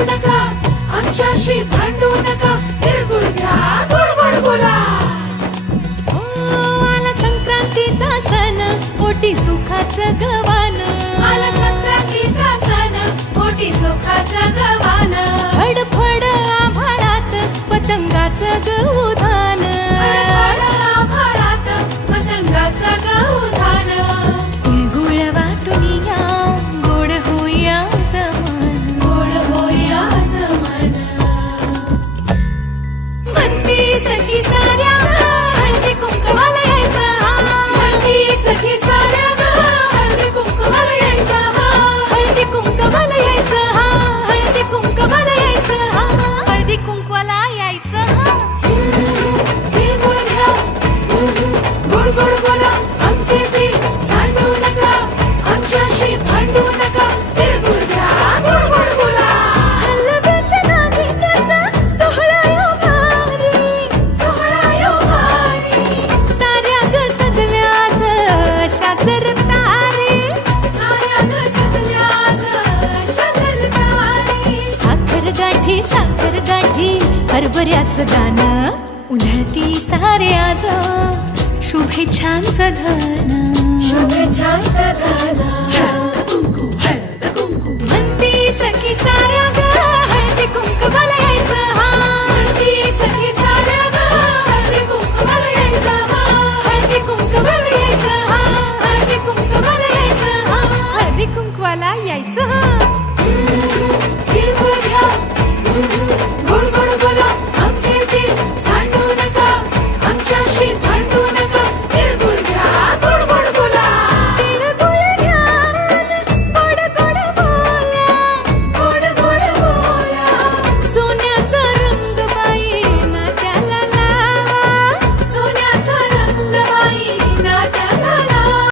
नका, आमच्याशी भांडू नका, तिळगुळ घ्या, गोड गोड बोला. आला संक्रांतीचा सण, पोटी सुखाचं गवान. आला संक्रांतीचा सण, पोटी सुखाचं गवान. फडफड आभाळात पतंगाचं गहुधान. फडफड आभाळात पतंगाचं गहुधान. तिळगुळ वाटून या, गोड होऊया जमान. गोड होया जमान. म्हणती सखी साऱ्या हळदी कुंकवाला यायचं. म्हणती सखी साऱ्या ग, हळदी कुंकवाला यायचं. हळदी कुंकवाला यायचं. हळदी कुंकवाला यायचं. हळदी कुंकवाला यायचं. तिळगुळ घ्या, गोड गोड बोला, आमचे ते सांडू नका, आमच्याशी भांडू नका, तिळगुळ घ्या, गोड गोड बोला. हलव्याच्या दागिन्याचा सोहळा यो भारी. सोहळा यो भारी. साऱ्या ग सजल्याच अशाच रतारी. साऱ्या ग सजल्याच अशाच रतारी. साखर गाठी हरभऱ्याचं दाणं. उधळती साऱ्याच शुभेच्छांचं धन. शुभेच्छांचं धन. हळद कुंकू, हळद कुंकू. म्हणती सखी साऱ्या ग, हळदी कुंकवाला यायचं. म्हणती सखी साऱ्या ग, हळदी कुंकवाला यायचं. हळदी कुंकवाला यायचं. हळदी कुंकवाला यायचं. हळदी कुंकवाला यायचं. तिळगुळ घ्या, गोड गोड बोला,